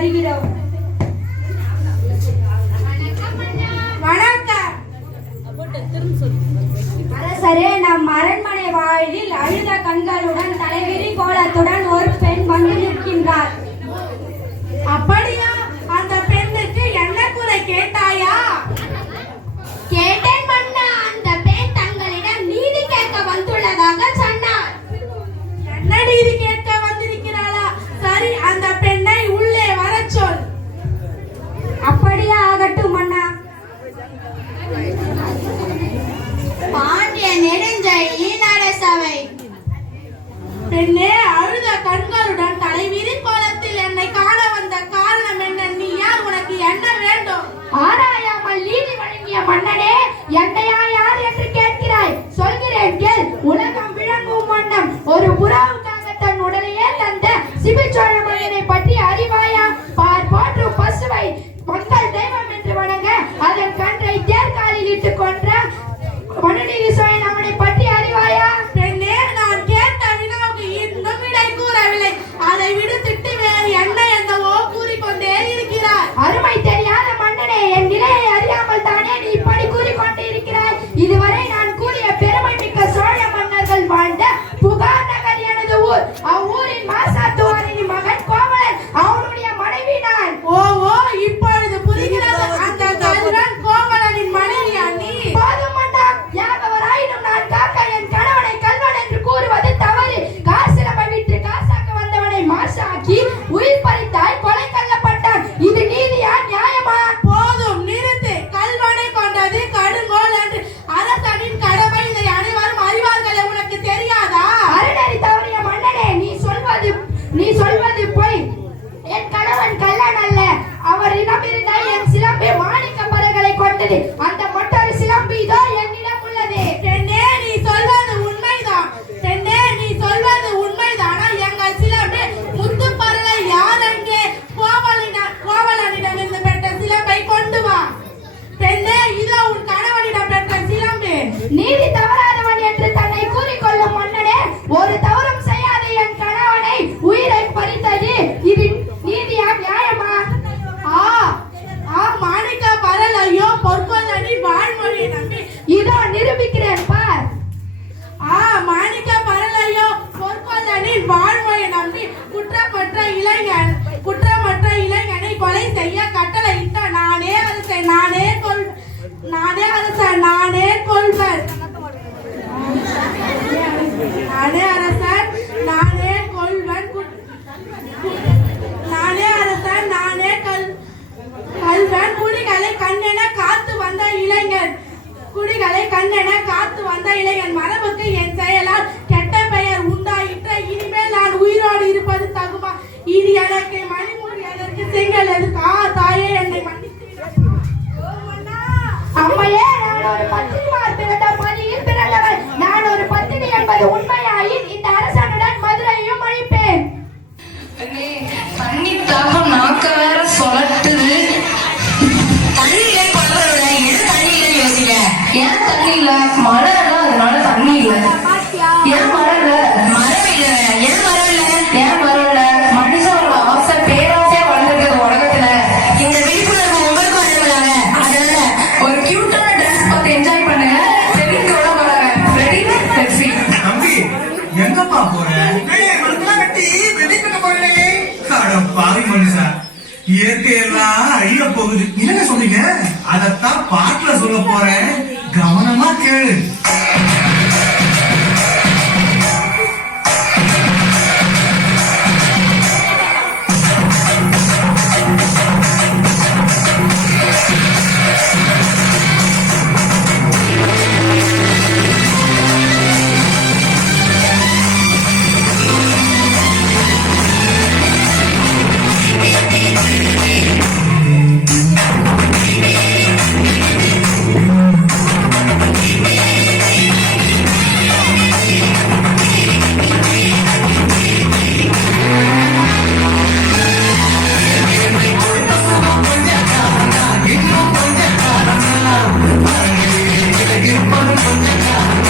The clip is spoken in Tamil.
வருகிறோம். அரசரே நம் அரண்மனை வாயிலில் அழுத கண்களுடன் தலைவிரி கோலத்துடன் ஒரு பெண் வந்து நிற்கின்றார் அப்படி Amen. நானே அரசன் நானே கொள்வர் நானே அரசன் நானே கொள்வன். நானே அரசன் நானே கல் கல்வன். குடிகளை கண்ணென காத்து வந்த இளைஞர். குடிகளை கண்ணென காத்து வந்த Hayır idare இயற்கையெல்லாம் அழிய போகுது. என்னங்க சொன்னீங்க அதத்தான் பாட்டுல சொல்ல போறேன். கவனமா கேளு. Undercover.